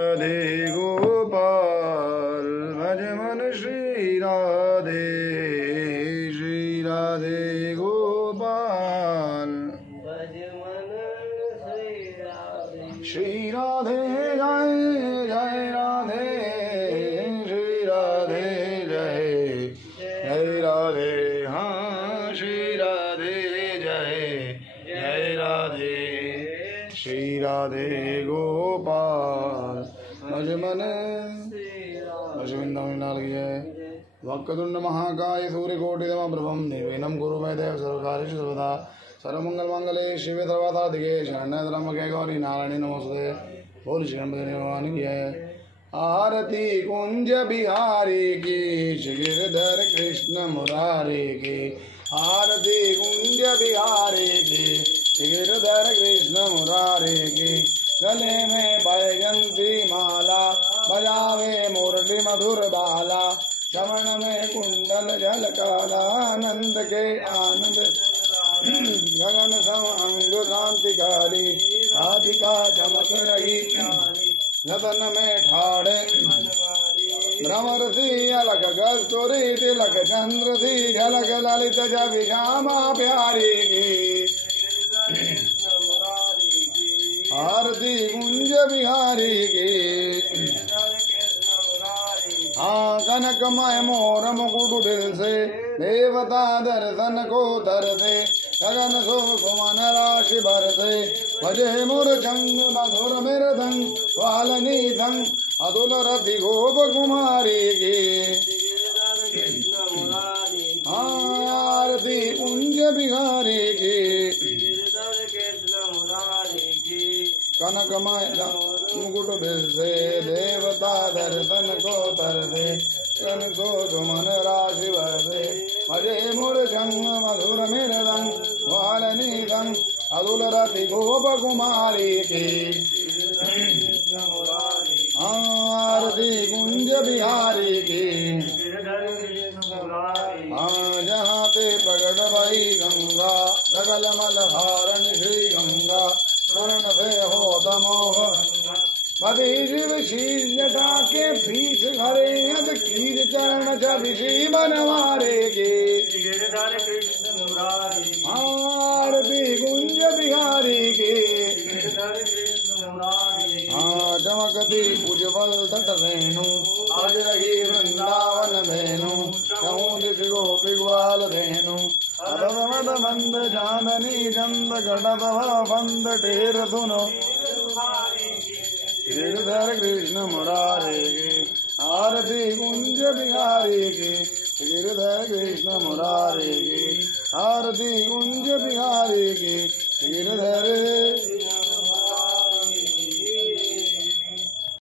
राधे गोपाल भज मन श्री राधे गोपाल भज मन श्री राधे जय जय राधे श्री राधे जय जय राधे हाँ श्री राधे जय जय राधे श्री राधे गोपाल भज मन वक्रतुंड महाकाय सूर्यकोटि समप्रभं निर्विघ्नं कुरु मे देव सर्वकार्येषु सर्वदा सर्वमंगलमांगल्ये शिवे सर्वसाधिके शरण्ये त्र्यंबके गौरी नारायणी नमोस्तुते। बोल श्री गणपति भगवान की है। आरती कुंज बिहारी की गिरधर कृष्ण मुरारी की। आरती कुंज बिहारी की गिरधर कृष्ण मुरारी की। गले में बैजंती माला बजावे मुरली मधुर बाला। श्रवण में कुंडल जल काला आनंद के आनंद गगन सम अंग क्रांतिकारी राधिका चमक रही लदन में ठाड़े भ्रमर सी अलग कस्तूरी तिलक चंद्र सी झलक ललित जब श्यामा प्यारी की। आरती कुंज बिहारी की। हाँ कनकमय मोर मुकुट दिल से देवता दर्शन को तरसे। गगन सो सुमन राशि बरसे भजे मोर चंग मधुर मृदंग स्वालनी धंग अतुल रति गोप कुमारी की। आरती कुंज बिहारी की। कनकमय मुकुट बिल से देवता दर्शन को तरसे। कन सो सुमन राशि बरसे भजे मुर जंग मधुर मृदंग वालनी दंग अतुल रति गोप कुमारी की। आरती कुंज बिहारी की। जहाँ पे प्रगट भई गंगा सकल मल हारण श्री गंगा स्वर्ण से हो तमोह मधि शिव शील जटा के बीच घरे अद कीर चरण छवि बनवारे के। आरती कुंज बिहारी के। हाँ चमकती उज्ज्वल तट रेणु आज रही वृंदावन धेनु। कहूँ दिश गोपी ग्वाल धेनु मद मंद चांदनी चंद गणप बंद टेर सुनो गिरधर कृष्ण मुरारी की। आरती कुंज बिहारी की। गिरधर कृष्ण मुरारी की। आरती कुंज बिहारी की। गिरधर